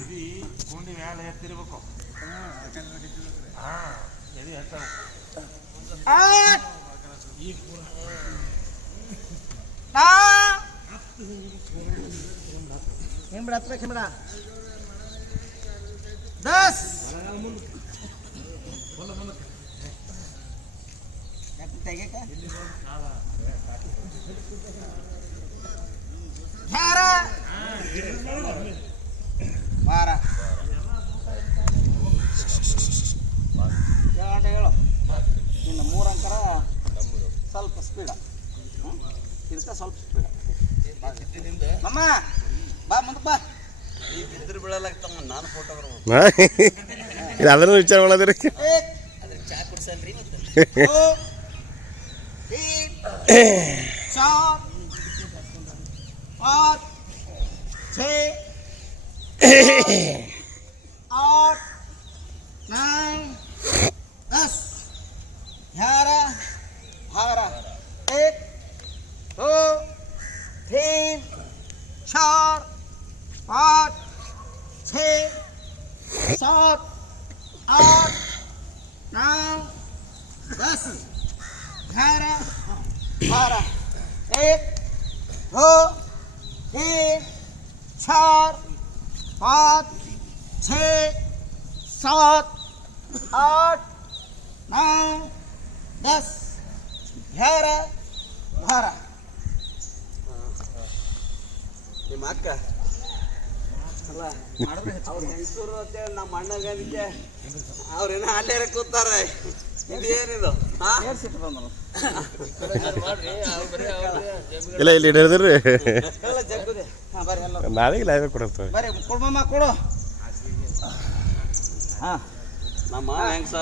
ಎದಿ ಗುಂಡಿ ಮೇಲೆ ಎತ್ತಿರ್ಬೇಕು. ಎದಿ ಎತ್ತ ಹೆಂಬಿಡ 10 ಹೇಳು ಇನ್ನು 3 ಅಂಕರ ಸ್ವಲ್ಪ ಸ್ಪೀಡ ಇರುತ್ತೆ, ಸ್ವಲ್ಪ ಸ್ಪೀಡ. ಅಮ್ಮ ಬಾ ಮುಂದಕ್ಕೆ ಬಾ. ಈ ಬಿದ್ದರು ಬೀಳಲಾಗ್ತಮ್ಮ, ನಾನು ಫೋಟೋ ಇಲ್ಲ ಅದನ್ನು ವಿಚಾರ ಮಾಡೋದ್ರಿ. ಅದ್ರ ಚಾ ಕುಡ್ಸಲ್ರಿ ಮತ್ತೆ 4 5 6 8 9 10 11 12 1 2 3 4 5 6 7 8 9 10 11 12 1 2 3 4 5 6 7 8 9 10 11 12. ನಿಮ್ಮ ಅಕ್ಕ ಅಲ್ಲ ಅವ್ರು ಹೆಂಗಸೂರು ಅಂತೇಳಿ ನಮ್ಮ ಅಣ್ಣಗನಿಗೆ ಅವ್ರೇನೋ ಅಲ್ಲೇ ಕೂತಾರೆ. ಇದೇನಿದು ಇಲ್ಲ ಇಲ್ಲಿ ಹಿಡಿದ್ರಿ ಎಲ್ಲ ಜಗ್ಗುದೆ. ಹಾಂ ಬರ್ರಿ ಎಲ್ಲ ನಾಳೆಗೆ ಲೈವ್ ಕೊಡುತ್ತೆ. ಬರ್ರಿ ಕೊಡ್ಬಮ್ಮ ಕೊಡು. ಹಾಂ ನಮ್ಮ ಹೆಂಗಸ